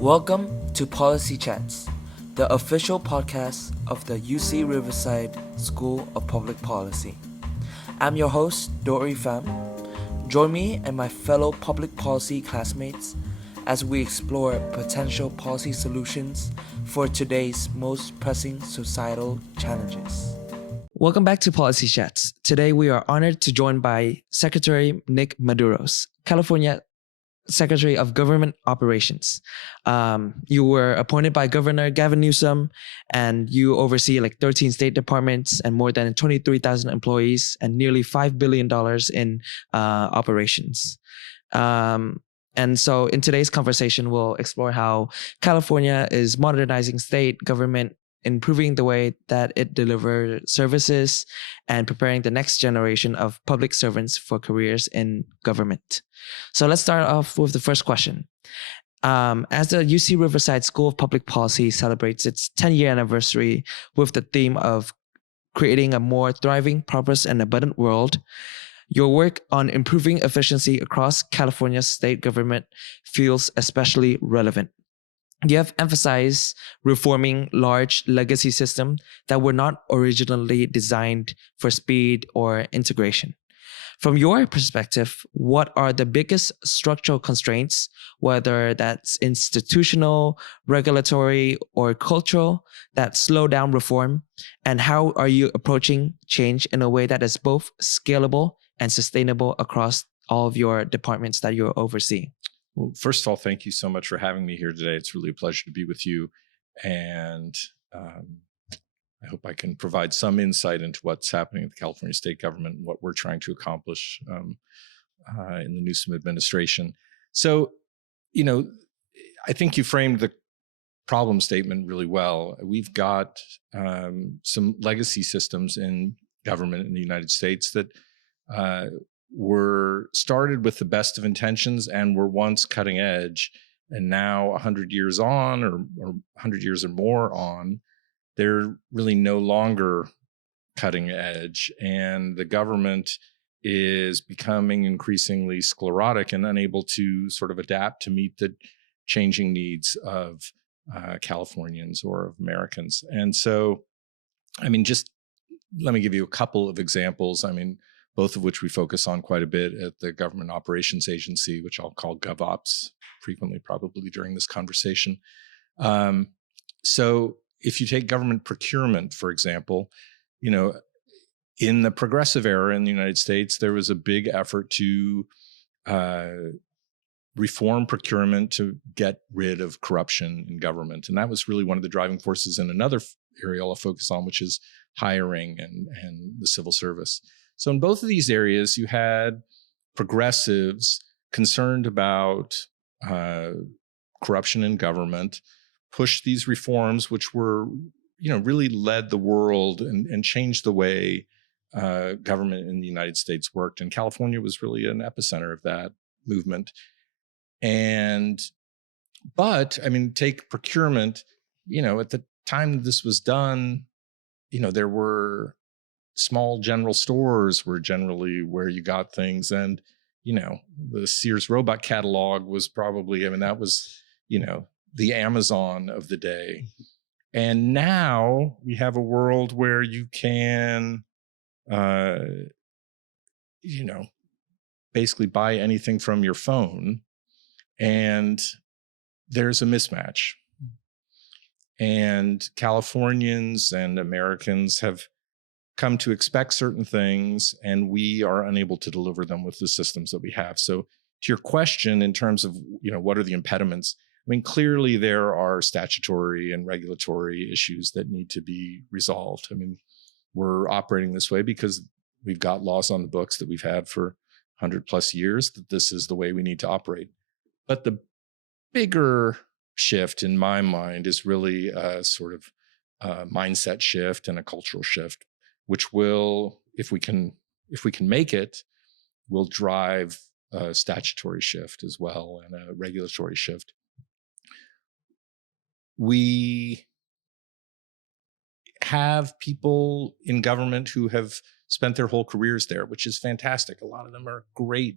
Welcome to Policy Chats, the official podcast of the UC Riverside School of Public Policy. I'm your host, Dori Pham. Join me and my fellow public policy classmates as we explore potential policy solutions for today's most pressing societal challenges. Welcome back to Policy Chats. Today we are honored to join by Secretary Nick Maduros, California Secretary of Government Operations. You were appointed by Governor Gavin Newsom, and you oversee 13 state departments and more than 23,000 employees and nearly $5 billion in operations. And so in today's conversation, we'll explore how California is modernizing state government, improving the way that it delivers services, and preparing the next generation of public servants for careers in government. So let's start off with the first question. As the UC Riverside School of Public Policy celebrates its 10-year anniversary with the theme of creating a more thriving, prosperous, and abundant world, your work on improving efficiency across California's state government feels especially relevant. You have emphasized reforming large legacy systems that were not originally designed for speed or integration. From your perspective, what are the biggest structural constraints, whether that's institutional, regulatory, or cultural, that slow down reform? And how are you approaching change in a way that is both scalable and sustainable across all of your departments that you oversee? Well, first of all, thank you so much for having me here today. It's really a pleasure to be with you. And I hope I can provide some insight into what's happening at the California state government and what we're trying to accomplish in the Newsom administration. So, I think you framed the problem statement really well. We've got some legacy systems in government in the United States that were started with the best of intentions and were once cutting edge, and now 100 years on or 100 years or more on, they're really no longer cutting edge, and the government is becoming increasingly sclerotic and unable to sort of adapt to meet the changing needs of Californians or of Americans. And so, just let me give you a couple of examples. Both of which we focus on quite a bit at the Government Operations Agency, which I'll call GovOps frequently, probably during this conversation. So if you take government procurement, for example, in the progressive era in the United States, there was a big effort to reform procurement to get rid of corruption in government. And that was really one of the driving forces in another area I'll focus on, which is hiring and the civil service. So in both of these areas, you had progressives concerned about corruption in government, push these reforms, which were, really led the world and changed the way government in the United States worked. And California was really an epicenter of that movement. But take procurement, at the time this was done, there were small general stores were generally where you got things. And, the Sears robot catalog was probably, that was, the Amazon of the day. And now we have a world where you can, basically buy anything from your phone, and there's a mismatch. And Californians and Americans have come to expect certain things, and we are unable to deliver them with the systems that we have. So to your question in terms of, what are the impediments? Clearly there are statutory and regulatory issues that need to be resolved. We're operating this way because we've got laws on the books that we've had for 100 plus years, that this is the way we need to operate. But the bigger shift in my mind is really a sort of mindset shift and a cultural shift, which will, if we can make it, will drive a statutory shift as well and a regulatory shift. We have people in government who have spent their whole careers there, which is fantastic. A lot of them are great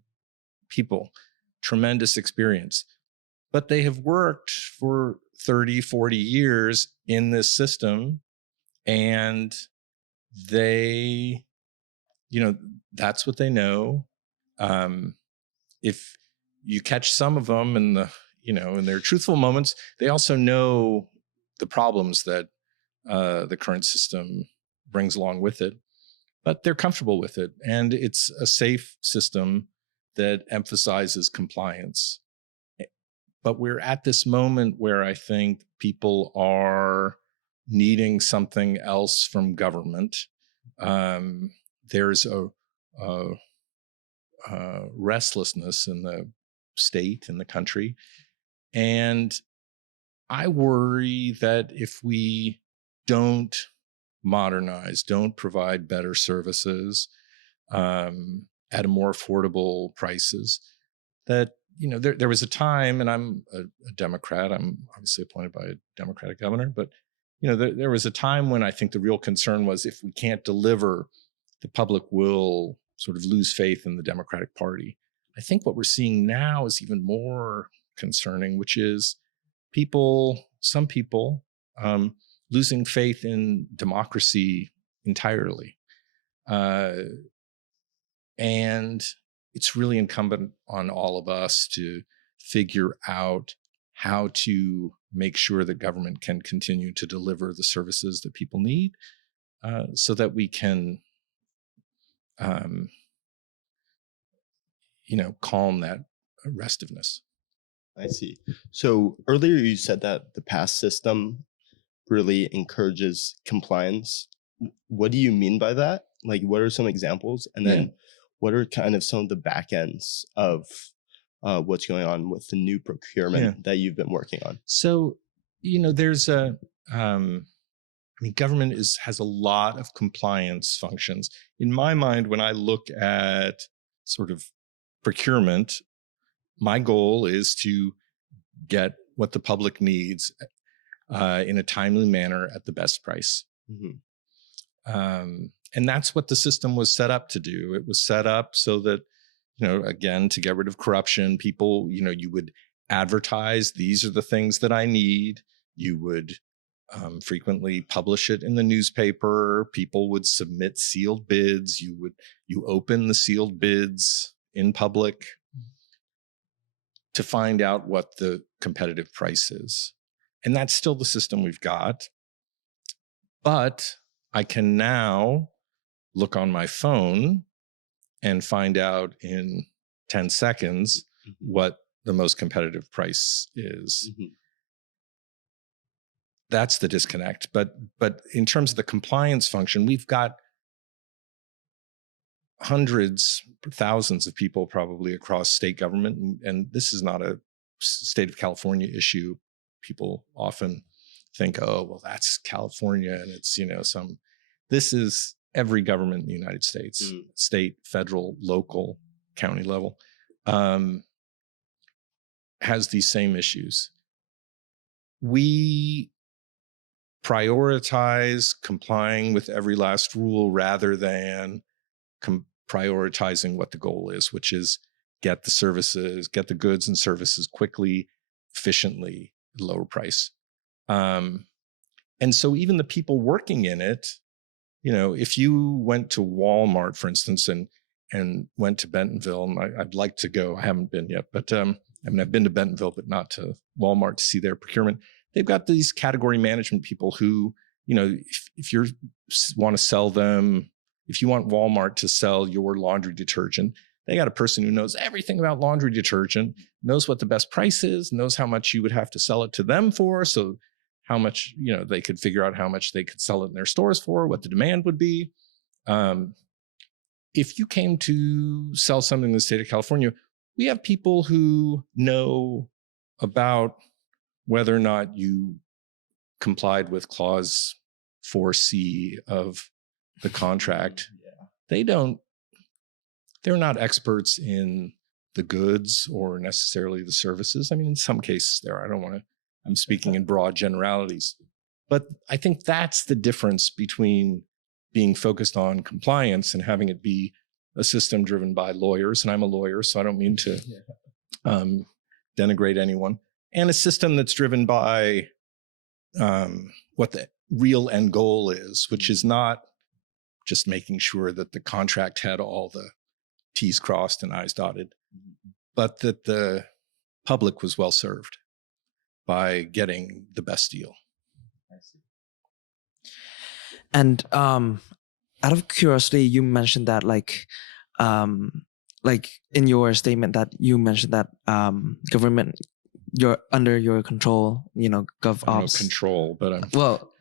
people, tremendous experience. but they have worked for 30, 40 years in this system, and they, that's what they know. If you catch some of them in in their truthful moments, they also know the problems that the current system brings along with it, but they're comfortable with it. And it's a safe system that emphasizes compliance. But we're at this moment where I think people are needing something else from government. There's a restlessness in the state, in the country. And I worry that if we don't modernize, don't provide better services at a more affordable prices, that there was a time, and I'm a Democrat, I'm obviously appointed by a Democratic governor, but there was a time when I think the real concern was if we can't deliver, the public will sort of lose faith in the Democratic Party. I think what we're seeing now is even more concerning, which is some people losing faith in democracy entirely. And it's really incumbent on all of us to figure out how to make sure that government can continue to deliver the services that people need, so that we can, calm that restiveness. I see. So earlier you said that the past system really encourages compliance. What do you mean by that? Like, what are some examples? And then what are kind of some of the back ends of what's going on with the new procurement that you've been working on? So, there's government has a lot of compliance functions. In my mind, when I look at sort of procurement, my goal is to get what the public needs in a timely manner at the best price. Mm-hmm. And that's what the system was set up to do. It was set up so that, again, to get rid of corruption, people, you would advertise, these are the things that I need. You would frequently publish it in the newspaper. People would submit sealed bids. You open the sealed bids in public to find out what the competitive price is. And that's still the system we've got. But I can now look on my phone and find out in 10 seconds what the most competitive price is. Mm-hmm. That's the disconnect. But in terms of the compliance function, we've got hundreds, thousands of people probably across state government. And this is not a state of California issue. People often think, oh, well, that's California and it's, this is every government in the United States, state, federal, local, county level, has these same issues. We prioritize complying with every last rule rather than prioritizing what the goal is, which is get the services, get the goods and services quickly, efficiently, lower price. And so even the people working in it, if you went to Walmart, for instance, and went to Bentonville, and I'd like to go, I haven't been yet, but I've been to Bentonville, but not to Walmart to see their procurement. They've got these category management people who, if you want to sell them, if you want Walmart to sell your laundry detergent, they got a person who knows everything about laundry detergent, knows what the best price is, knows how much you would have to sell it to them for. So how much, they could figure out how much they could sell it in their stores for, what the demand would be. If you came to sell something in the state of California, we have people who know about whether or not you complied with clause 4C of the contract. They're not experts in the goods or necessarily the services. In some cases I'm speaking in broad generalities, but I think that's the difference between being focused on compliance and having it be a system driven by lawyers. And I'm a lawyer, so I don't mean to denigrate anyone. and a system that's driven by what the real end goal is, which is not just making sure that the contract had all the T's crossed and I's dotted, but that the public was well served by getting the best deal. I see. And out of curiosity, you mentioned that like in your statement that you mentioned that government, you're under your control, you know, gov I don't know ops. control, but I'm Well,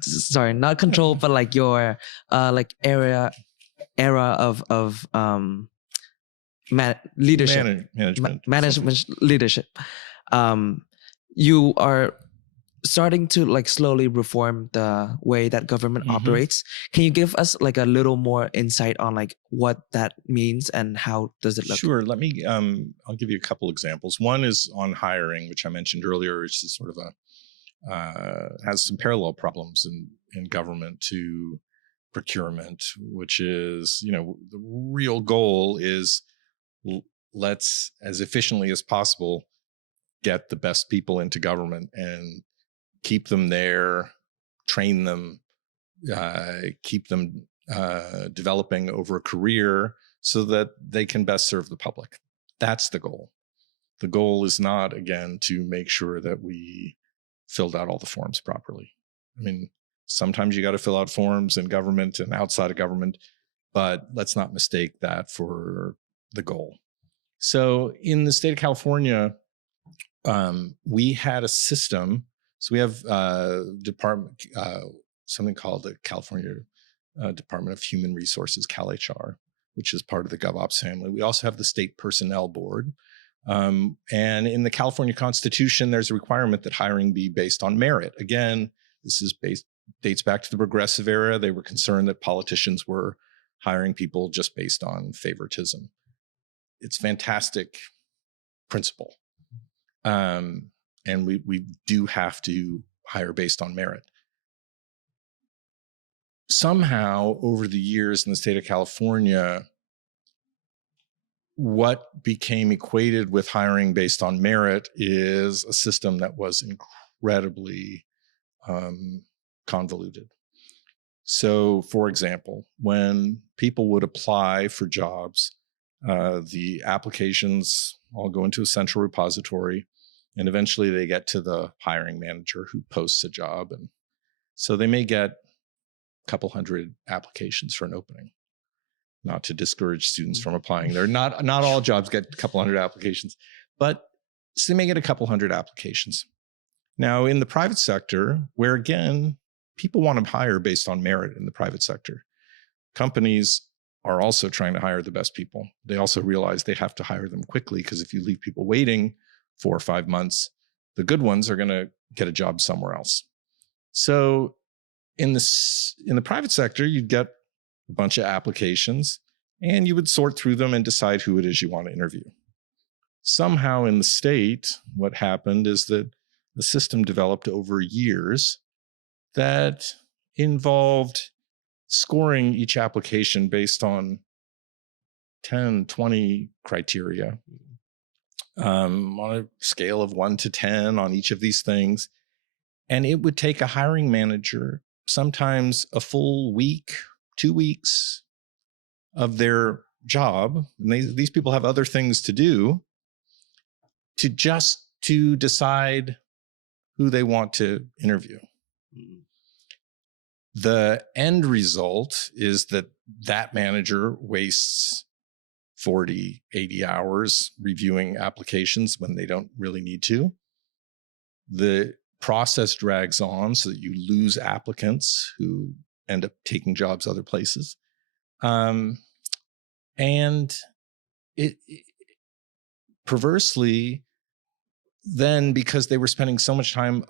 sorry, not control, but like your like era of leadership, management leadership. You are starting to like slowly reform the way that government operates. Can you give us like a little more insight on like what that means and how does it look? Sure. Let me, I'll give you a couple examples. One is on hiring, which I mentioned earlier, which is sort of has some parallel problems in government to procurement, which is, you know, the real goal is let's, as efficiently as possible, get the best people into government and keep them there, train them, keep them developing over a career so that they can best serve the public. That's the goal. The goal is not, again, to make sure that we filled out all the forms properly. I mean, sometimes you got to fill out forms in government and outside of government, but let's not mistake that for the goal. So in the state of California, we had a system. So we have something called the California Department of Human Resources, CalHR, which is part of the GovOps family. We also have the State Personnel Board. And in the California Constitution, there's a requirement that hiring be based on merit. Again, this is dates back to the progressive era. They were concerned that politicians were hiring people just based on favoritism. It's fantastic principle. And we do have to hire based on merit. Somehow, over the years in the state of California, what became equated with hiring based on merit is a system that was incredibly convoluted. So, for example, when people would apply for jobs, the applications all go into a central repository. And eventually they get to the hiring manager who posts a job. And so they may get a couple hundred applications for an opening, not to discourage students from applying. They're not all jobs get a couple hundred applications, but so they may get a couple hundred applications. Now in the private sector, where again, people want to hire based on merit in the private sector, companies are also trying to hire the best people. They also realize they have to hire them quickly because if you leave people waiting 4 or 5 months, the good ones are going to get a job somewhere else. So in the private sector, you'd get a bunch of applications and you would sort through them and decide who it is you want to interview. Somehow in the state, what happened is that the system developed over years that involved scoring each application based on 10, 20 criteria. On a scale of 1 to 10 on each of these things. And it would take a hiring manager sometimes a full week, 2 weeks of their job. And these people have other things to do to decide who they want to interview. The end result is that manager wastes 40, 80 hours reviewing applications when they don't really need to. The process drags on so that you lose applicants who end up taking jobs other places. And it perversely, then because they were spending so much time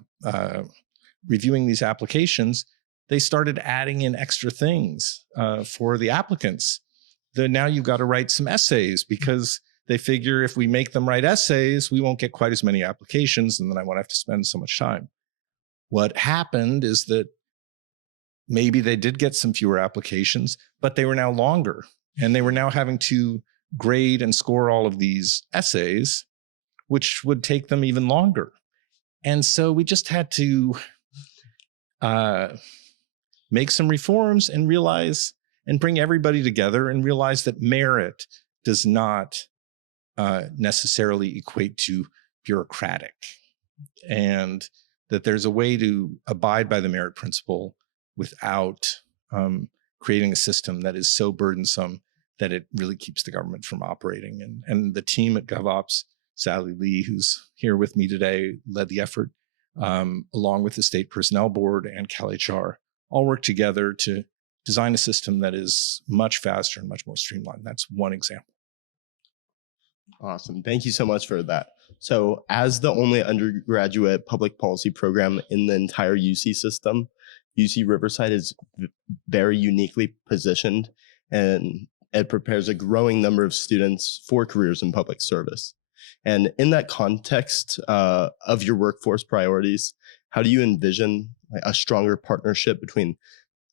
reviewing these applications, they started adding in extra things for the applicants. Now you've got to write some essays because they figure if we make them write essays, we won't get quite as many applications and then I won't have to spend so much time. What happened is that maybe they did get some fewer applications, but they were now longer and they were now having to grade and score all of these essays, which would take them even longer. And so we just had to make some reforms and realize and bring everybody together and realize that merit does not necessarily equate to bureaucratic, and that there's a way to abide by the merit principle without creating a system that is so burdensome that it really keeps the government from operating. And the team at GovOps, Sally Lee, who's here with me today, led the effort, along with the State Personnel Board and CalHR, all work together to design a system that is much faster and much more streamlined. That's one example. Awesome. Thank you so much for that. So as the only undergraduate public policy program in the entire UC system, UC Riverside is very uniquely positioned, and it prepares a growing number of students for careers in public service. And in that context of your workforce priorities, how do you envision a stronger partnership between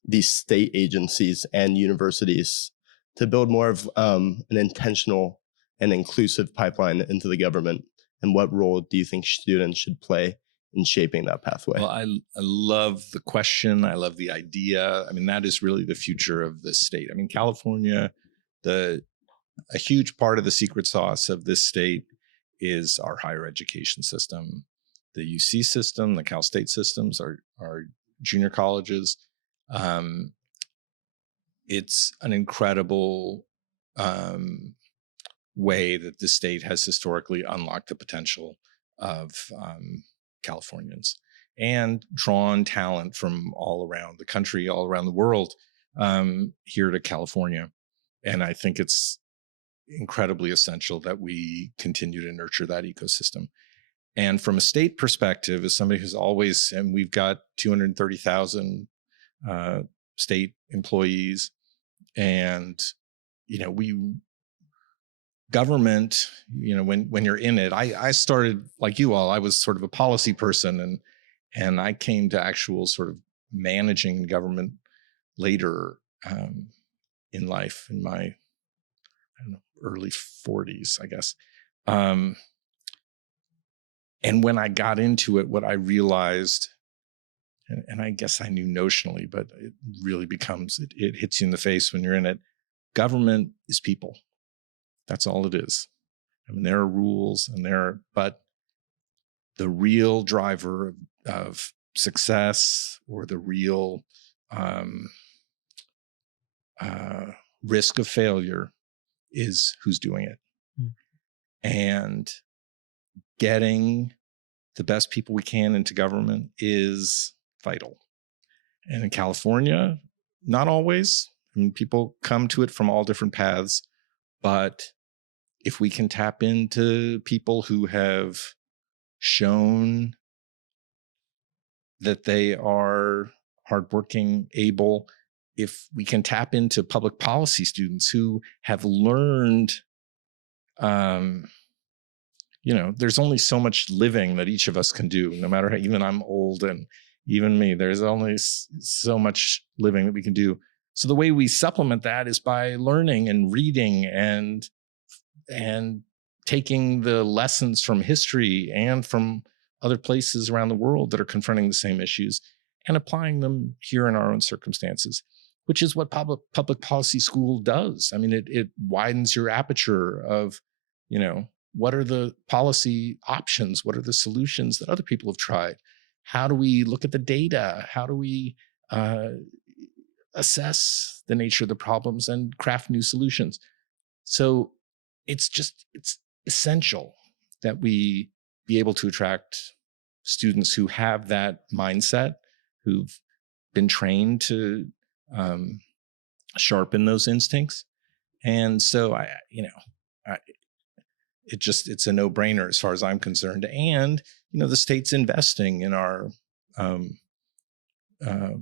these state agencies and universities to build more of an intentional and inclusive pipeline into the government? And what role do you think students should play in shaping that pathway? Well, I love the question. I love the idea. I mean, that is really the future of this state. I mean, California, a huge part of the secret sauce of this state is our higher education system. The UC system, the Cal State systems, our junior colleges. It's an incredible way that the state has historically unlocked the potential of Californians and drawn talent from all around the country, all around the world, here to California. And I think it's incredibly essential that we continue to nurture that ecosystem. And from a state perspective, as somebody who's always, and we've got 230,000 state employees, and government, when you're in it, I started like you all. I was sort of a policy person, and I came to actual sort of managing government later in life, in my early 40s, I guess. And when I got into it, what I realized, and I guess I knew notionally, but it really it hits you in the face when you're in it. Government is people. That's all it is. I mean, there are rules but the real driver of success, or the real risk of failure, is who's doing it. And getting the best people we can into government is vital. And in California, not always. I mean, people come to it from all different paths, but if we can tap into people who have shown that they are hardworking, able, if we can tap into public policy students who have learned, there's only so much living that each of us can do, no matter how, even I'm old, and even me, there's only so much living that we can do. So the way we supplement that is by learning and reading and taking the lessons from history and from other places around the world that are confronting the same issues and applying them here in our own circumstances, which is what public policy school does. I mean, it widens your aperture of, what are the policy options? What are the solutions that other people have tried? How do we look at the data? How do we assess the nature of the problems and craft new solutions? So it's essential that we be able to attract students who have that mindset, who've been trained to sharpen those instincts. And so it's a no-brainer as far as I'm concerned. And, the state's investing in our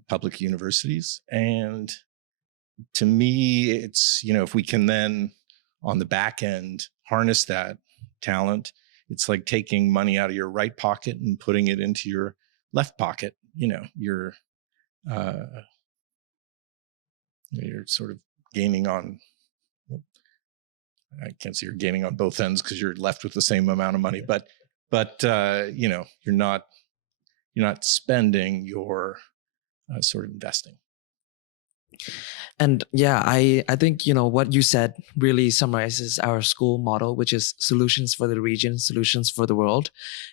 public universities. And to me, it's, if we can then on the back end harness that talent, it's like taking money out of your right pocket and putting it into your left pocket. You're sort of gaining on I can't say you're gaining on both ends because you're left with the same amount of money, but you know, you're not spending, you're sort of investing. And yeah, I think, you know, what you said really summarizes our school model, which is solutions for the region, solutions for the world.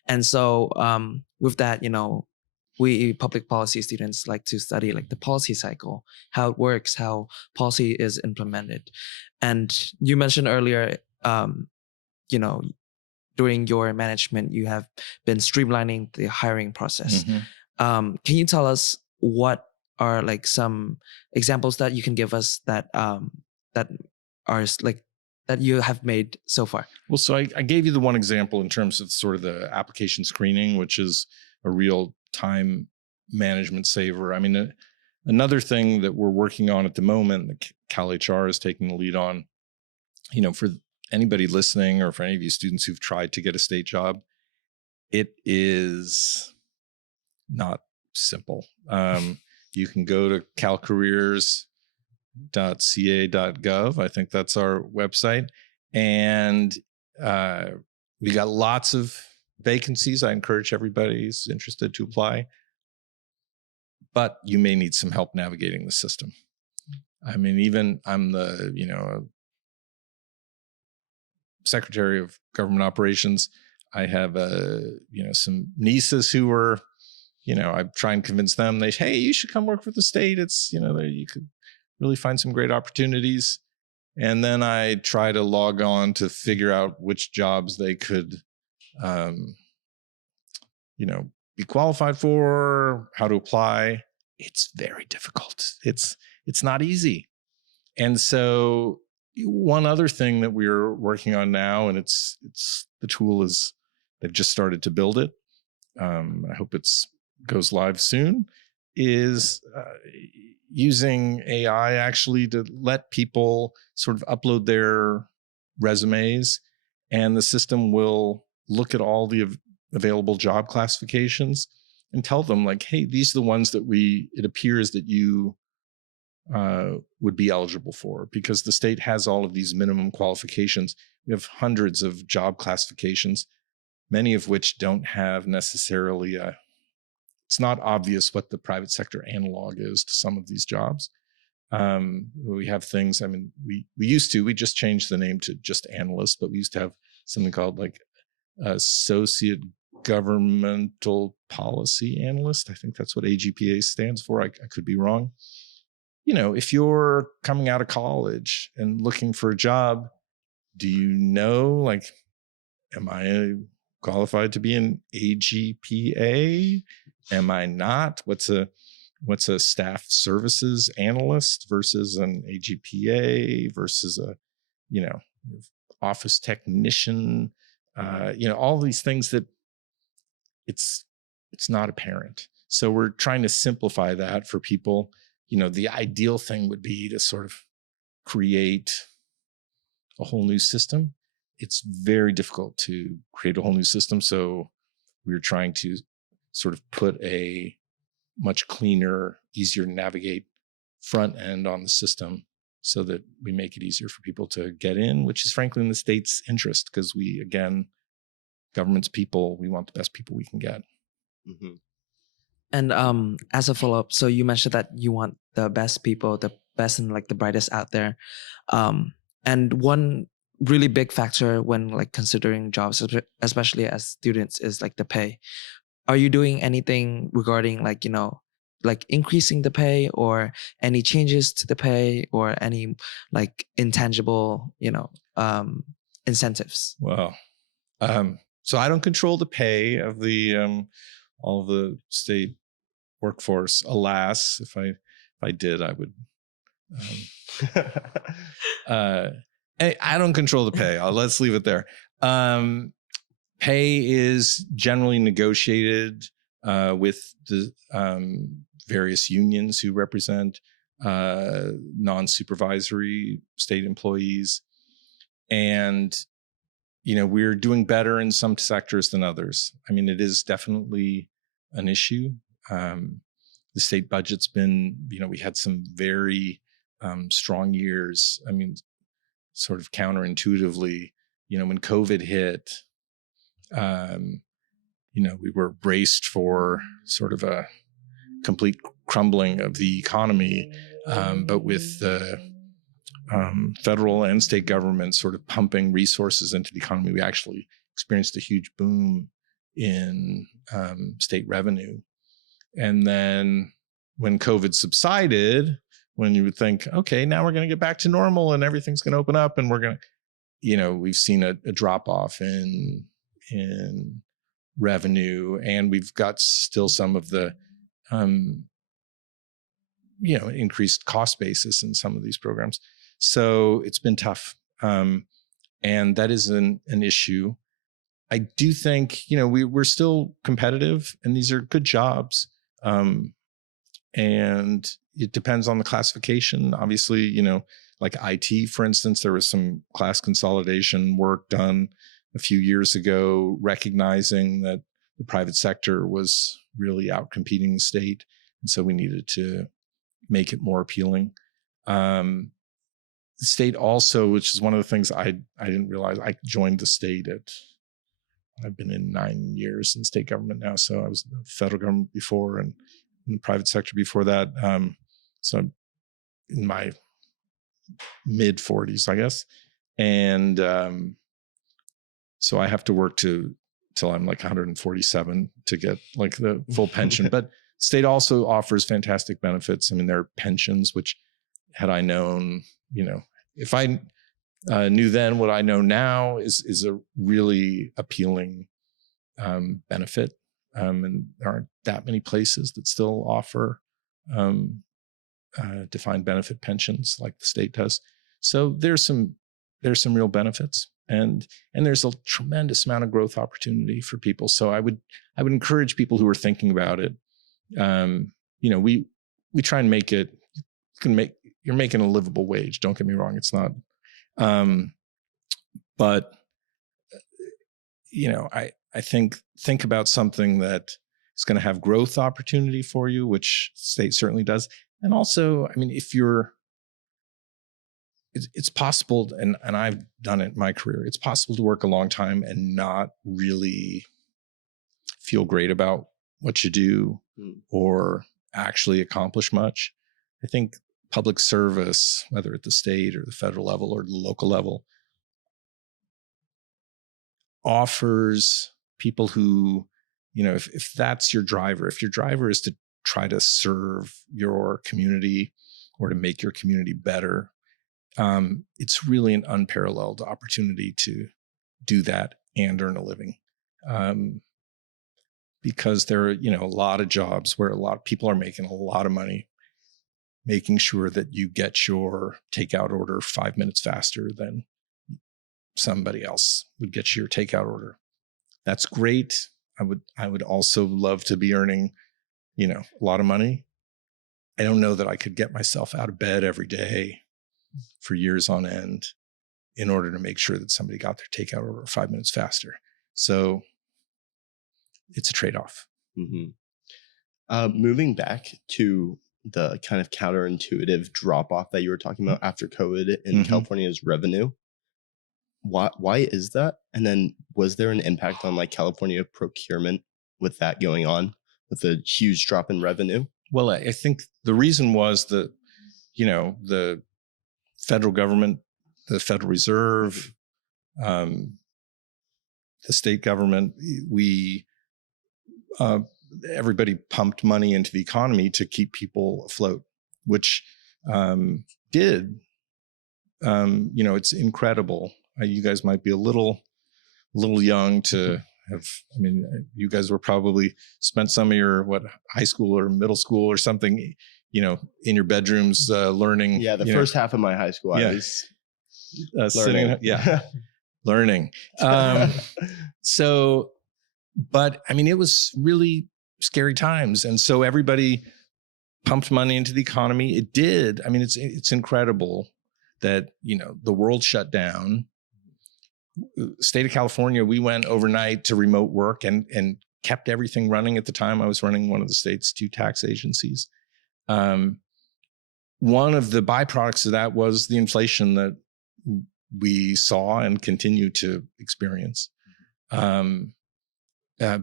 And so with that, you know, we public policy students like to study like the policy cycle, how it works, how policy is implemented. And you mentioned earlier, you know, during your management, you have been streamlining the hiring process. Mm-hmm. Can you tell us what are like some examples that you can give us that that are like that you have made so far? Well, so I gave you the one example in terms of sort of the application screening, which is a real time management saver. I mean, another thing that we're working on at the moment, that Cal HR is taking the lead on, you know, for anybody listening or for any of you students who've tried to get a state job, it is not simple. You can go to calcareers.ca.gov. I think that's our website. And we got lots of vacancies. I encourage everybody who's interested to apply. But you may need some help navigating the system. I mean, even I'm the, you know, Secretary of Government Operations. I have you know, some nieces who were, you know, I try and convince them, hey, you should come work for the state. It's, you know, you could really find some great opportunities. And then I try to log on to figure out which jobs they could, you know, be qualified for, how to apply. It's very difficult. It's not easy. And so one other thing that we're working on now, and it's the tool is, they've just started to build it. I hope it's goes live soon, is using AI actually to let people sort of upload their resumes, and the system will look at all the available job classifications and tell them like, hey, these are the ones that it appears that you would be eligible for, because the state has all of these minimum qualifications. We have hundreds of job classifications, many of which don't have necessarily it's not obvious what the private sector analog is to some of these jobs. We have things, I mean, we just changed the name to just analyst, but we used to have something called like associate governmental policy analyst. I think that's what AGPA stands for. I could be wrong. You know, if you're coming out of college and looking for a job, do you know, like, am I qualified to be an AGPA? Am I not? What's a staff services analyst versus an AGPA versus a, you know, office technician? You know, all these things that it's not apparent. So we're trying to simplify that for people. You know, the ideal thing would be to sort of create a whole new system. It's very difficult to create a whole new system. So we're trying to sort of put a much cleaner, easier to navigate front end on the system so that we make it easier for people to get in, which is frankly in the state's interest, because we, again, government's people, we want the best people we can get. Mm-hmm. And as a follow-up, so you mentioned that you want the best people, the best and like the brightest out there. And one really big factor when like considering jobs, especially as students, is like the pay. Are you doing anything regarding like, you know, like increasing the pay or any changes to the pay or any like intangible, you know, incentives? Well, so I don't control the pay of the all of the state workforce. Alas, if I did, I would. I don't control the pay. Let's leave it there. Pay is generally negotiated with the various unions who represent non-supervisory state employees, and you know, we're doing better in some sectors than others. I mean, it is definitely an issue. The state budget's been, you know, we had some very strong years. I mean, sort of counterintuitively, when COVID hit, we were braced for sort of a complete crumbling of the economy, but with the federal and state governments sort of pumping resources into the economy, we actually experienced a huge boom in state revenue. And then when COVID subsided, when you would think, okay, now we're going to get back to normal and everything's going to open up, and we're going to, we've seen a drop off in revenue, and we've got still some of the increased cost basis in some of these programs. So it's been tough. And that is an issue. I do think, we're still competitive, and these are good jobs. And it depends on the classification. Obviously, like IT, for instance, there was some class consolidation work done a few years ago, recognizing that the private sector was really outcompeting the state. And so we needed to make it more appealing. The state also, which is one of the things I didn't realize, I joined the state I've been in 9 years in state government now. So I was in the federal government before and in the private sector before that. So I'm in my mid 40s, I guess. And so I have to work till I'm like 147 to get like the full pension. But state also offers fantastic benefits. I mean, there are pensions, which had I known, if I knew then what I know now is a really appealing benefit. And there aren't that many places that still offer defined benefit pensions like the state does. So there's some real benefits, and there's a tremendous amount of growth opportunity for people. So I would encourage people who are thinking about it. We try and make it. You're making a livable wage. Don't get me wrong; it's not. But I think about something that is going to have growth opportunity for you, which state certainly does. And also, I mean, it's possible, and I've done it in my career, it's possible to work a long time and not really feel great about what you do or actually accomplish much. I think public service, whether at the state or the federal level or the local level, offers people who, if that's your driver, if your driver is to try to serve your community or to make your community better, it's really an unparalleled opportunity to do that and earn a living. Because there are, a lot of jobs where a lot of people are making a lot of money, making sure that you get your takeout order 5 minutes faster than somebody else would get your takeout order. That's great. I would also love to be earning, a lot of money. I don't know that I could get myself out of bed every day for years on end in order to make sure that somebody got their takeout order 5 minutes faster. So it's a trade-off. Mm-hmm. Moving back to the kind of counterintuitive drop-off that you were talking about after COVID in California's revenue. Why is that? And then was there an impact on like California procurement with that going on, with a huge drop in revenue? Well, I think the reason was that, the federal government, the Federal Reserve, the state government, everybody pumped money into the economy to keep people afloat, which did. It's incredible. You guys might be a little young to have. I mean, you guys were probably spent some of your high school or middle school or something, in your bedrooms learning. Yeah, the first half of my high school, I was learning. Learning. So, but I mean, it was really scary times, and so everybody pumped money into the economy. It did. I mean, it's incredible that the world shut down. State of California, we went overnight to remote work and kept everything running. At the time, I was running one of the state's 2 tax agencies. One of the byproducts of that was the inflation that we saw and continue to experience,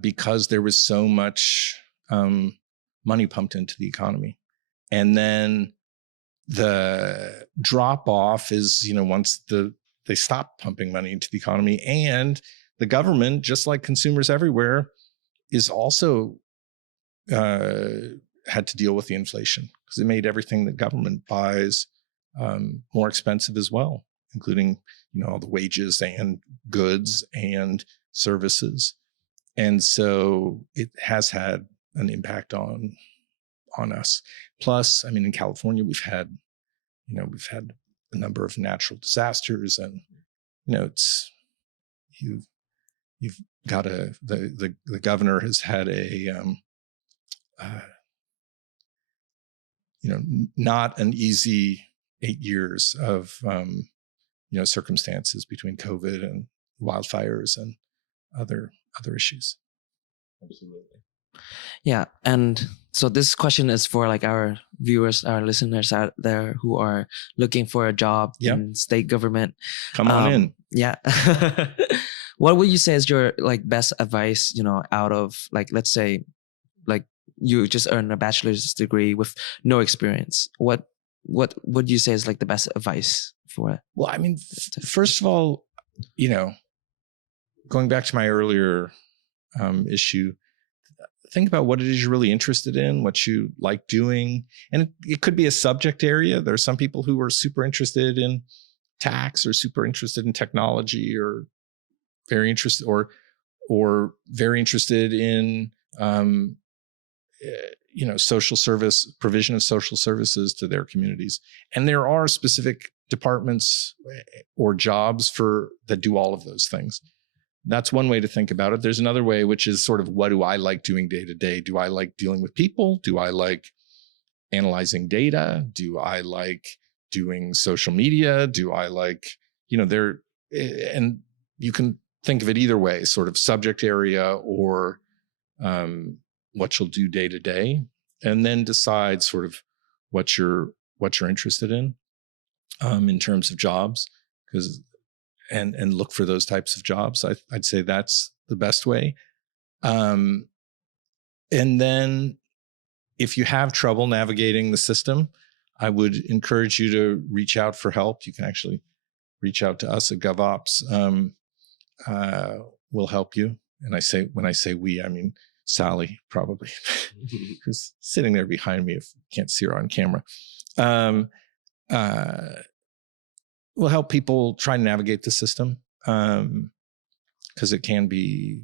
because there was so much money pumped into the economy. And then the drop off is, once they stop pumping money into the economy, and the government, just like consumers everywhere, is also had to deal with the inflation, because it made everything that government buys more expensive as well, including, all the wages and goods and services. And so it has had an impact on us. Plus, in California, we've had a number of natural disasters, and you've got the governor has had a not an easy 8 years of circumstances between COVID and wildfires and other issues. Absolutely. Yeah. And so this question is for like our viewers, our listeners out there who are looking for a job in state government. Come on in. Yeah. What would you say is your like best advice, out of like, let's say like you just earned a bachelor's degree with no experience? What would you say is like the best advice for it? Well, first of all, going back to my earlier issue, think about what it is you're really interested in, what you like doing. And it could be a subject area. There are some people who are super interested in tax, or super interested in technology, or very interested or very interested in social service, provision of social services to their communities. And there are specific departments or jobs that do all of those things. That's one way to think about it. There's another way, which is sort of, what do I like doing day to day? Do I like dealing with people? Do I like analyzing data? Do I like doing social media? Do I like, and you can think of it either way, sort of subject area or what you'll do day to day, and then decide sort of what you're interested in terms of jobs, and look for those types of jobs. I'd say that's the best way. And then if you have trouble navigating the system, I would encourage you to reach out for help. You can actually reach out to us at GovOps. We'll help you. And when I say we, I mean Sally, probably, who's sitting there behind me if you can't see her on camera. Will help people try to navigate the system, because it can be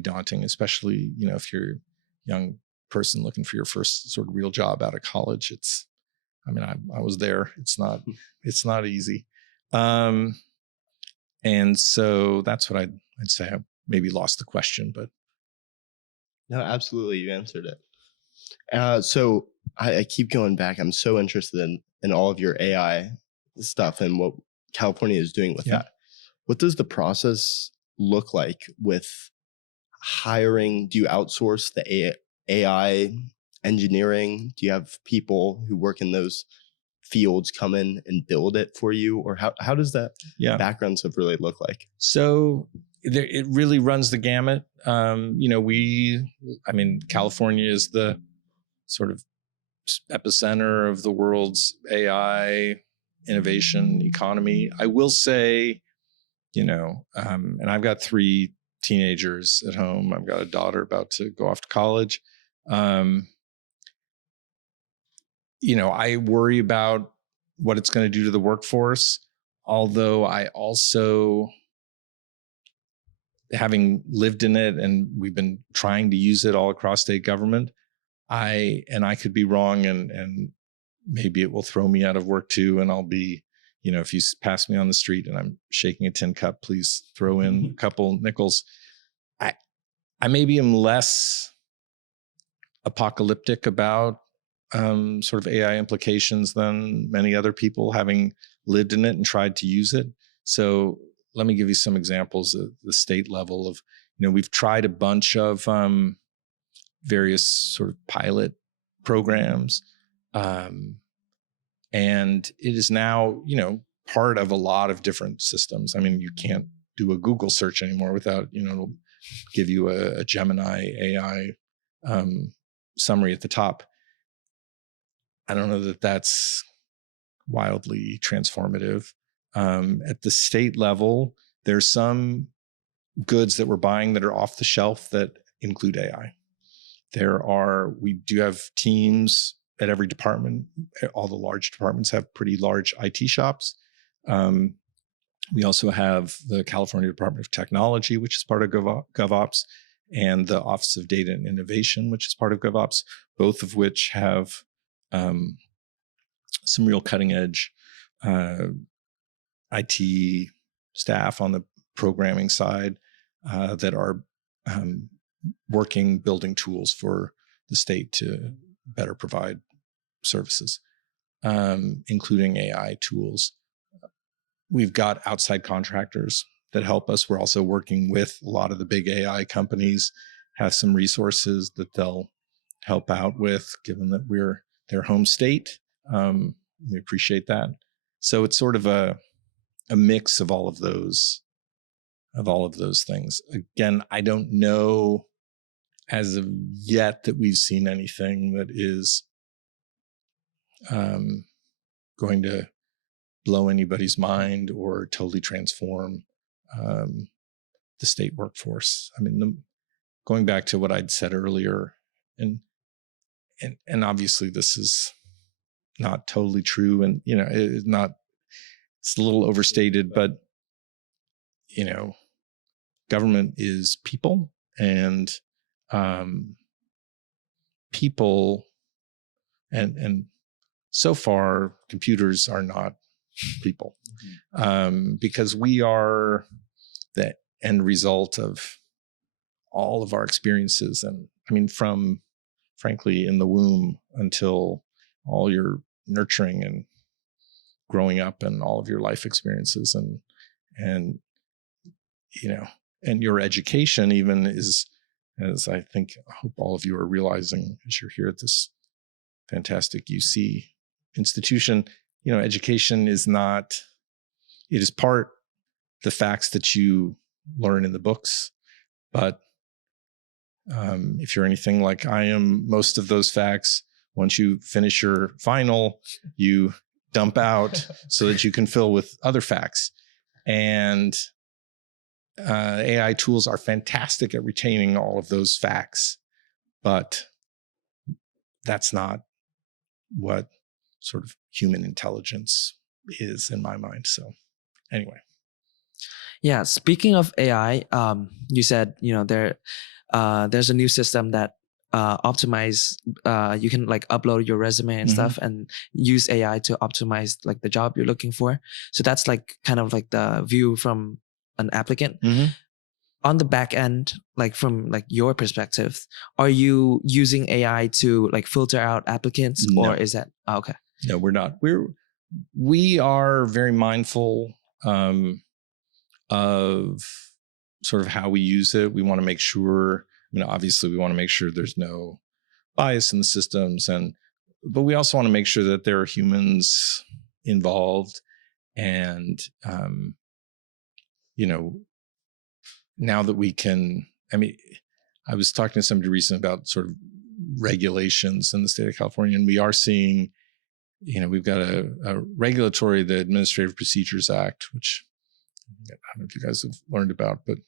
daunting, especially if you're a young person looking for your first sort of real job out of college. I was there. It's not easy, and so that's what I'd say. I maybe lost the question, but no, absolutely, you answered it. So I keep going back. I'm so interested in all of your AI stuff and what California is doing with that. What does the process look like with hiring? Do you outsource the AI engineering? Do you have people who work in those fields come in and build it for you? Or how does that background stuff really look like? So it really runs the gamut. California is the sort of epicenter of the world's AI innovation economy. I will say, and I've got 3 teenagers at home. I've got a daughter about to go off to college. I worry about what it's going to do to the workforce, although I also, having lived in it, and we've been trying to use it all across state government, I could be wrong, and maybe it will throw me out of work too. And I'll be, if you pass me on the street and I'm shaking a tin cup, please throw in a couple nickels. I maybe am less apocalyptic about sort of AI implications than many other people, having lived in it and tried to use it. So let me give you some examples at the state level of, we've tried a bunch of various sort of pilot programs. And it is now, part of a lot of different systems. I mean, you can't do a Google search anymore without, it'll give you a Gemini AI summary at the top. I don't know that that's wildly transformative. At the state level, there's some goods that we're buying that are off the shelf that include AI. We do have teams at every department. All the large departments have pretty large IT shops. We also have the California Department of Technology, which is part of GovOps, and the Office of Data and Innovation, which is part of GovOps, both of which have some real cutting edge IT staff on the programming side that are building tools for the state to better provide services, including AI tools. We've got outside contractors that help us. We're also working with a lot of the big AI companies, have some resources that they'll help out with, given that we're their home state. We appreciate that. So it's sort of a mix of all of those things. Again, I don't know as of yet that we've seen anything that is going to blow anybody's mind or totally transform the state workforce. I mean, going back to what I'd said earlier, and obviously this is not totally true, and it's a little overstated, but government is people, and people, and so far computers are not people, because we are the end result of all of our experiences. And I mean, from frankly in the womb until all your nurturing and growing up and all of your life experiences, and your education even is, as I hope all of you are realizing as you're here at this fantastic UC institution, education is not, it is part the facts that you learn in the books, but if you're anything like I am, most of those facts, once you finish your final, you dump out so that you can fill with other facts. And AI tools are fantastic at retaining all of those facts, but that's not what sort of human intelligence is in my mind. So anyway. Yeah. Speaking of AI, you said, there's a new system that optimize, you can like upload your resume and stuff and use AI to optimize like the job you're looking for. So that's like kind of like the view from an applicant. On the back end, like from like your perspective, are you using AI to like filter out applicants? No. Or is that okay? No, we're not. We are very mindful of sort of how we use it. We want to make sure, obviously we want to make sure there's no bias in the systems, but we also want to make sure that there are humans involved. And, now that we can, I was talking to somebody recently about sort of regulations in the state of California, and we are seeing, we've got a regulatory, the Administrative Procedures Act, which I don't know if you guys have learned about, but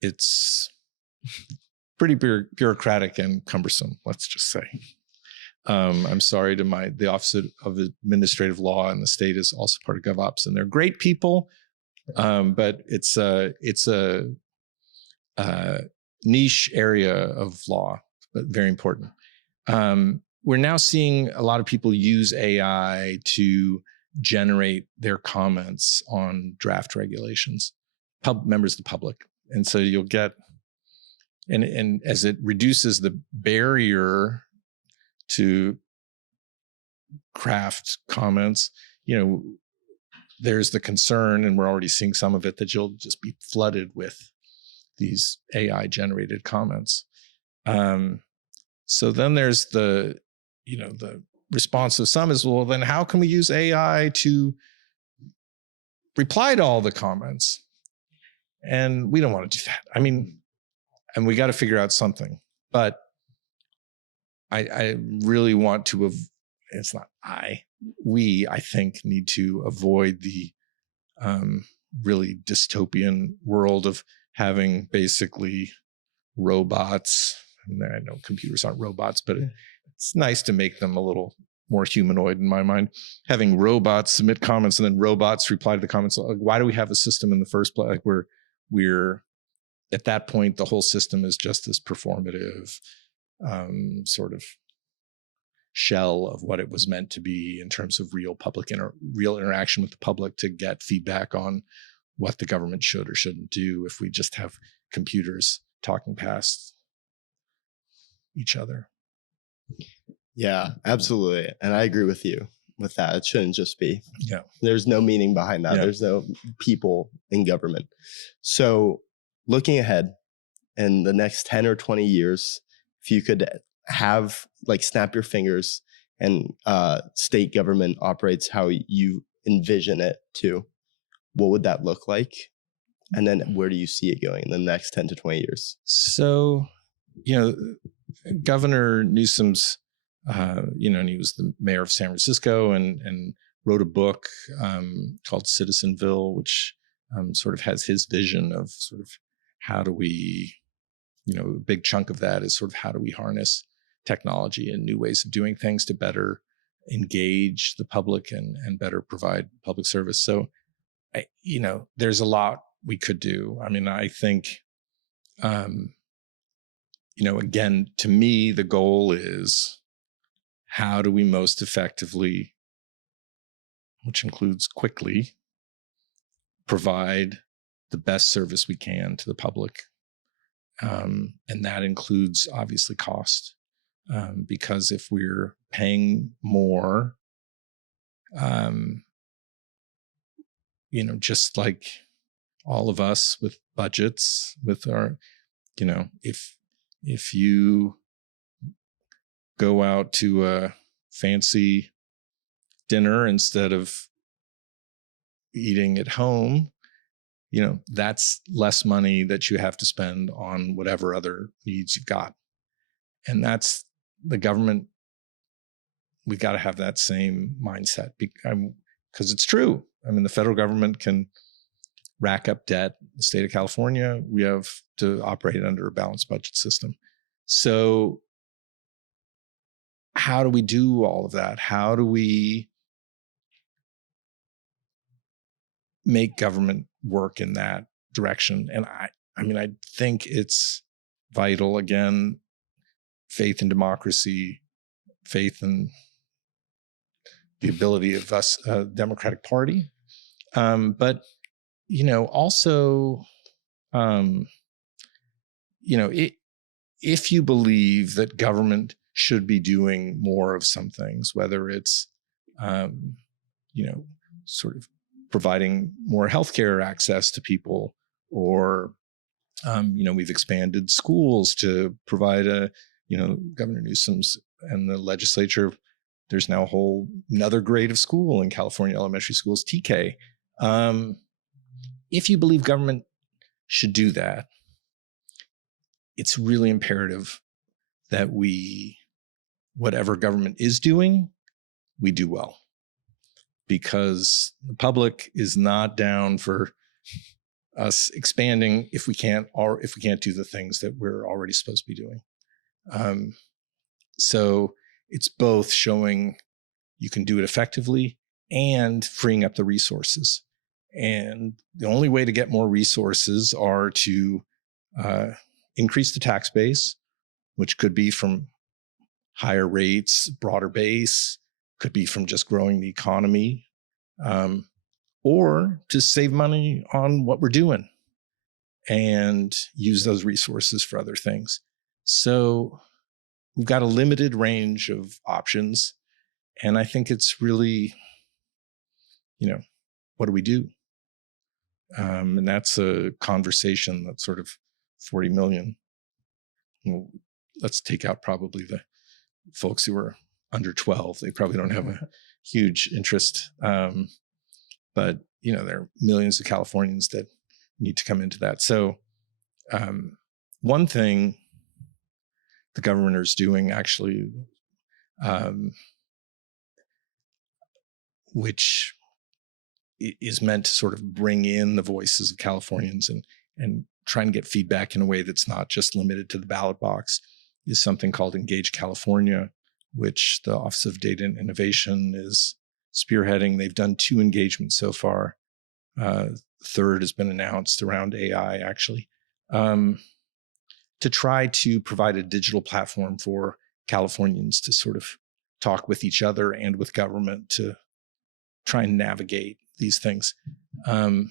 it's pretty bureaucratic and cumbersome, let's just say. I'm sorry to the Office of Administrative Law in the state is also part of GovOps, and they're great people, but it's a niche area of law, but very important. We're now seeing a lot of people use AI to generate their comments on draft regulations, members of the public. And so you'll get, and as it reduces the barrier to craft comments, there's the concern, and we're already seeing some of it, that you'll just be flooded with these AI generated comments. So then there's the response of some is, well, then how can we use AI to reply to all the comments? And we don't want to do that. I mean, and we got to figure out something. But I really want to, it's not we, I think, need to avoid the really dystopian world of having basically robots. And I know computers aren't robots, but it's nice to make them a little more humanoid in my mind. Having robots submit comments and then robots reply to the comments. Like, why do we have a system in the first place? Like we're at that point, the whole system is just this performative sort of shell of what it was meant to be in terms of real real interaction with the public to get feedback on what the government should or shouldn't do if we just have computers talking past each other. Yeah, absolutely. And I agree with you with that. It shouldn't just be. Yeah. There's no meaning behind that. Yeah. There's no people in government. So looking ahead in the next 10 or 20 years, if you could have like snap your fingers and state government operates how you envision it to, what would that look like? And then where do you see it going in the next 10 to 20 years? So, Governor Newsom's, and he was the mayor of San Francisco and wrote a book called Citizenville, which sort of has his vision of sort of how do we, a big chunk of that is sort of how do we harness technology and new ways of doing things to better engage the public and better provide public service. So, there's a lot we could do. I mean, I think, again, to me, the goal is how do we most effectively, which includes quickly, provide the best service we can to the public. And that includes obviously cost, because if we're paying more, just like all of us with budgets, with our, if you go out to a fancy dinner instead of eating at home, that's less money that you have to spend on whatever other needs you've got. And that's the government. We got to have that same mindset because it's true. I mean, the federal government can rack up debt. The state of California, we have to operate under a balanced budget system. So how do we do all of that? How do we make government work in that direction? And I think it's vital, again, faith in democracy, faith in the ability of us, Democratic Party. But, also, if you believe that government should be doing more of some things, whether it's, sort of providing more healthcare access to people, or, we've expanded schools to provide Governor Newsom's and the legislature, there's now another grade of school in California elementary schools, TK. If you believe government should do that, it's really imperative that whatever government is doing, we do well, because the public is not down for us expanding if we can't do the things that we're already supposed to be doing. So it's both showing you can do it effectively and freeing up the resources. And the only way to get more resources are to increase the tax base, which could be from higher rates, broader base, could be from just growing the economy, or to save money on what we're doing and use those resources for other things. So we've got a limited range of options. And I think it's really, what do we do? And that's a conversation that's sort of 40 million. Well, let's take out probably the folks who are under 12. They probably don't have a huge interest. But, there are millions of Californians that need to come into that. So one thing the governor is doing actually, which is meant to sort of bring in the voices of Californians and try and get feedback in a way that's not just limited to the ballot box, is something called Engage California, which the Office of Data and Innovation is spearheading. They've done 2 engagements so far. Third has been announced around AI, actually, to try to provide a digital platform for Californians to sort of talk with each other and with government to try and navigate these things. And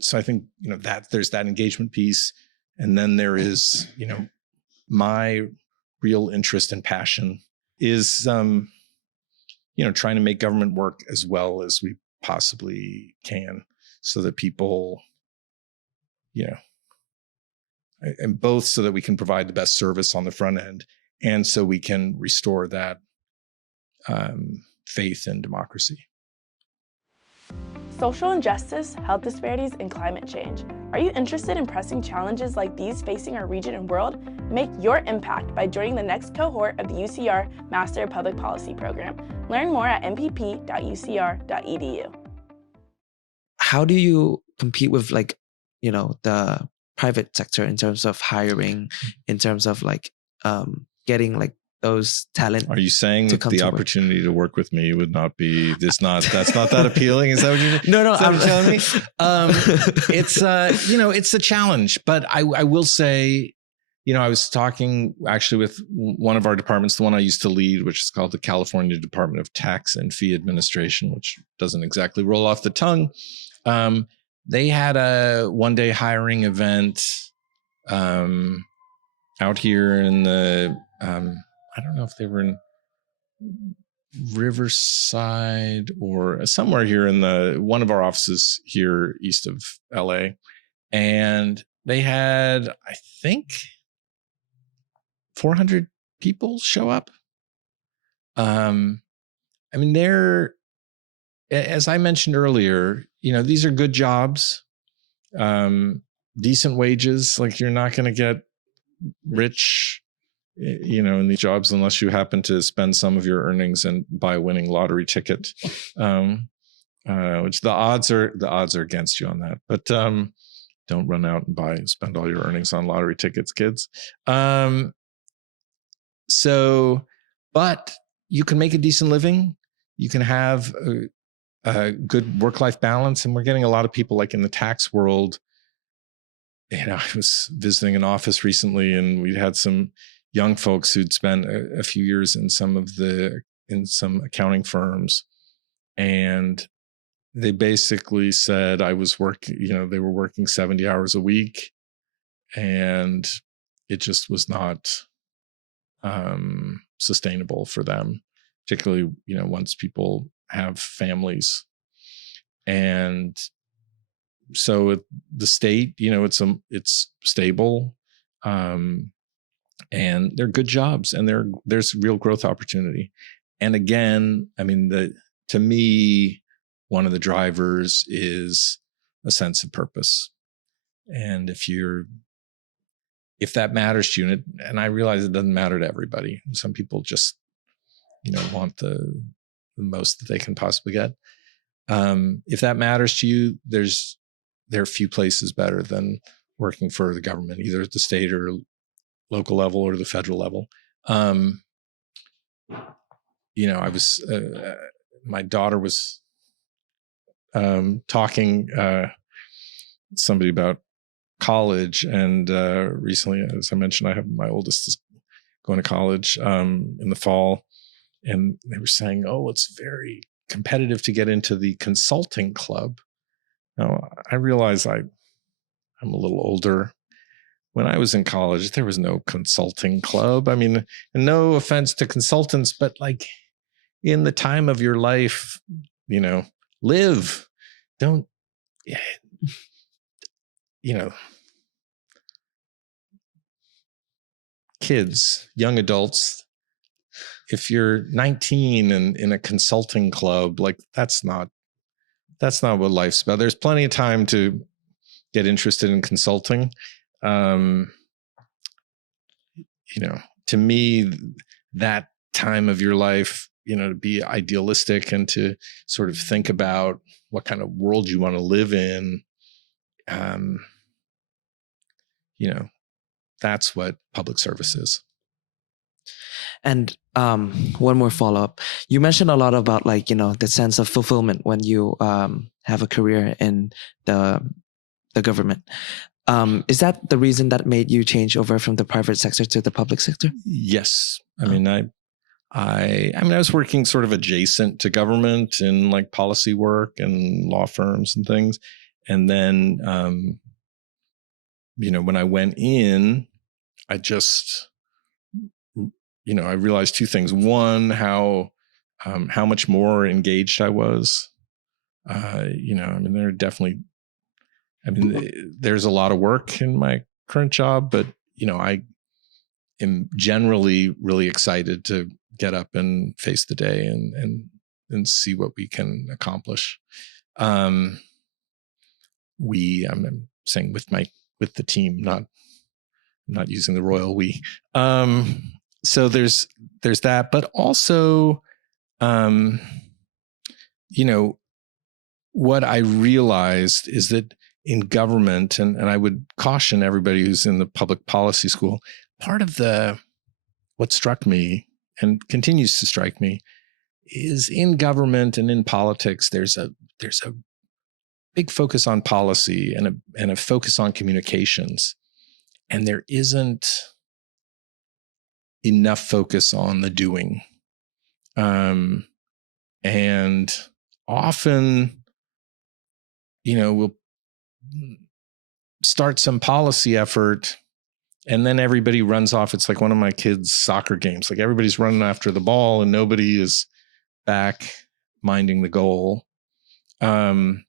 so I think, that there's that engagement piece. And then there is, my real interest and passion is, trying to make government work as well as we possibly can so that people, and both so that we can provide the best service on the front end and so we can restore that faith in democracy. Social injustice, health disparities, and climate change. Are you interested in pressing challenges like these facing our region and world? Make your impact by joining the next cohort of the UCR Master of Public Policy program. Learn more at mpp.ucr.edu. How do you compete with the private sector in terms of hiring, in terms of getting those talent? Are you saying that the opportunity to work with me would not be that's not that appealing? Is that what you're No, I'm telling me? It's a challenge, but I will say, I was talking actually with one of our departments, the one I used to lead, which is called the California Department of Tax and Fee Administration, which doesn't exactly roll off the tongue. They had a one-day hiring event out here in the I don't know if they were in Riverside or somewhere here in one of our offices here east of LA. And they had, I think, 400 people show up. They're, as I mentioned earlier, these are good jobs, decent wages. You're not going to get rich in these jobs unless you happen to spend some of your earnings and buy a winning lottery ticket, which the odds are against you on that. But don't run out and spend all your earnings on lottery tickets, kids. But you can make a decent living. You can have a good work-life balance, and we're getting a lot of people in the tax world. I was visiting an office recently, and we'd had some young folks who'd spent a few years in some accounting firms, and they basically said they were working 70 hours a week, and it just was not sustainable for them, particularly once people have families. And so the state, it's stable. And they're good jobs, and there's real growth opportunity. And again, to me, one of the drivers is a sense of purpose. And if that matters to you, and I realize it doesn't matter to everybody. Some people just, want the most that they can possibly get. If that matters to you, there are few places better than working for the government, either at the state or local level or the federal level. My daughter was talking somebody about college, and recently, as I mentioned, my oldest is going to college in the fall, and they were saying, it's very competitive to get into the consulting club. Now, I realize I'm a little older. When I was in college, there was no consulting club. And no offense to consultants, but in the time of your life, live. Don't, kids, young adults, if you're 19 and in a consulting club, like that's not what life's about. There's plenty of time to get interested in consulting. To me, that time of your life, to be idealistic and to sort of think about what kind of world you want to live in, that's what public service is. And one more follow-up. You mentioned a lot about the sense of fulfillment when you have a career in the government. Is that the reason that made you change over from the private sector to the public sector? Yes. I mean, I was working sort of adjacent to government in like policy work and law firms and things. And then, when I went in, I just, I realized two things. One, how much more engaged I was. There's a lot of work in my current job, but, I am generally really excited to get up and face the day and see what we can accomplish. I'm saying with the team, not using the royal we. So there's that, but also, what I realized is that in government, and I would caution everybody who's in the public policy school, part of what struck me and continues to strike me is in government and in politics, there's a big focus on policy and a focus on communications. And there isn't enough focus on the doing. And often, we'll start some policy effort and then everybody runs off. It's like one of my kids' soccer games. Like everybody's running after the ball and nobody is back minding the goal. And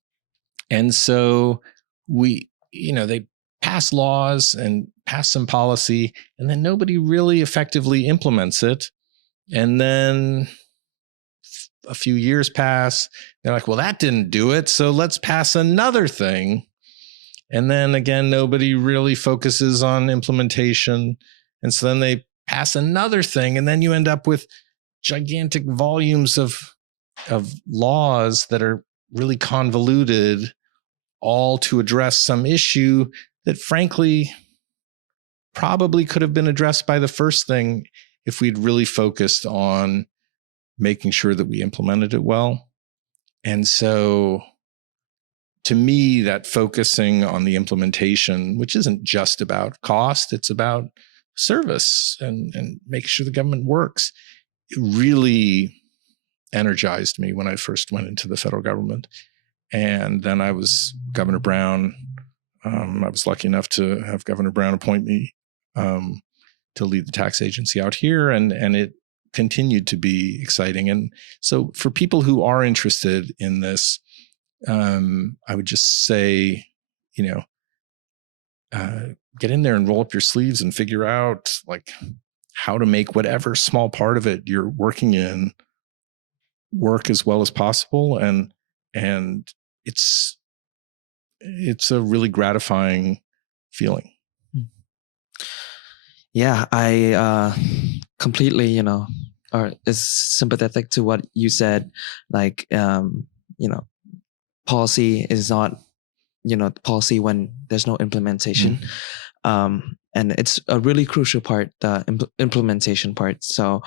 so they pass laws and pass some policy, and then nobody really effectively implements it. And then a few years pass. They're like, well, that didn't do it, so let's pass another thing. And then again, nobody really focuses on implementation. And so then they pass another thing, and then you end up with gigantic volumes of laws that are really convoluted, all to address some issue that frankly probably could have been addressed by the first thing if we'd really focused on making sure that we implemented it well. And so to me, that focusing on the implementation, which isn't just about cost, it's about service and making sure the government works, it really energized me when I first went into the federal government. And then I was Governor Brown. I was lucky enough to have Governor Brown appoint me to lead the tax agency out here, and it continued to be exciting. And so for people who are interested in this, I would just say, get in there and roll up your sleeves and figure out like how to make whatever small part of it you're working in work as well as possible. And it's a really gratifying feeling. Yeah, I completely, is sympathetic to what you said. Like, policy is not, policy when there's no implementation. And it's a really crucial part, the implementation part. So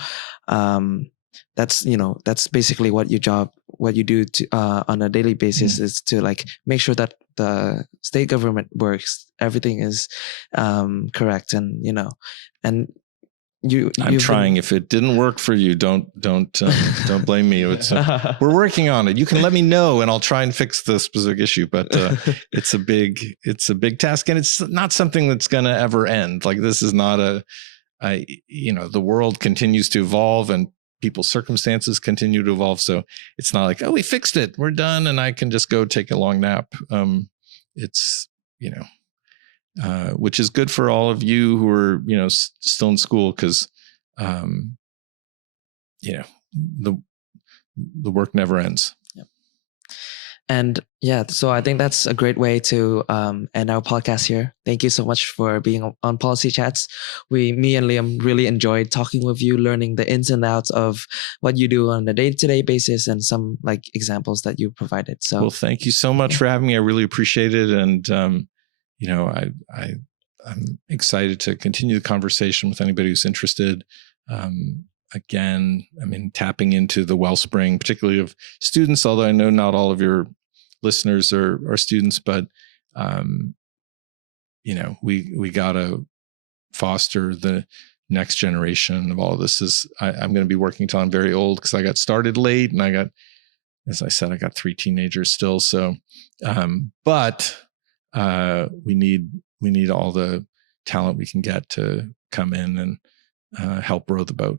that's basically what you do to, on a daily basis is to like make sure that the state government works, everything is correct, and I'm trying. If it didn't work for you, don't blame me. We're working on it. You can let me know, and I'll try and fix the specific issue. But it's a big task, and it's not something that's going to ever end. Like this is not the world continues to evolve, and people's circumstances continue to evolve. So it's not like, oh, we fixed it, we're done, and I can just go take a long nap. It's which is good for all of you who are, still in school, because, the work never ends. And so I think that's a great way to end our podcast here. Thank you so much for being on Policy Chats. Me and Liam really enjoyed talking with you, learning the ins and outs of what you do on a day-to-day basis and some examples that you provided. So, well, thank you so much for having me. I really appreciate it. And, I'm excited to continue the conversation with anybody who's interested. Again, tapping into the wellspring, particularly of students, although I know not all of your listeners are students, but, we got to foster the next generation of all of this. I'm going to be working till I'm very old, because I got started late, and as I said, I got 3 teenagers still. So, but we need all the talent we can get to come in and help row the boat.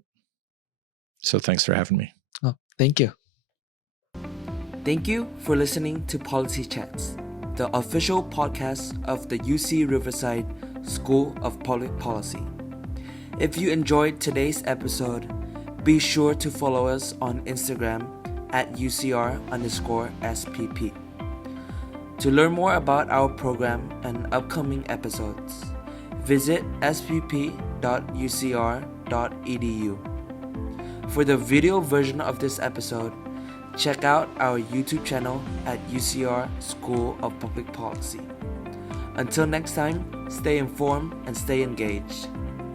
So thanks for having me. Oh, thank you. Thank you for listening to Policy Chats, the official podcast of the UC Riverside School of Public Policy. If you enjoyed today's episode, be sure to follow us on Instagram at UCR_SPP. To learn more about our program and upcoming episodes, visit spp.ucr.edu. For the video version of this episode, check out our YouTube channel at UCR School of Public Policy. Until next time, stay informed and stay engaged.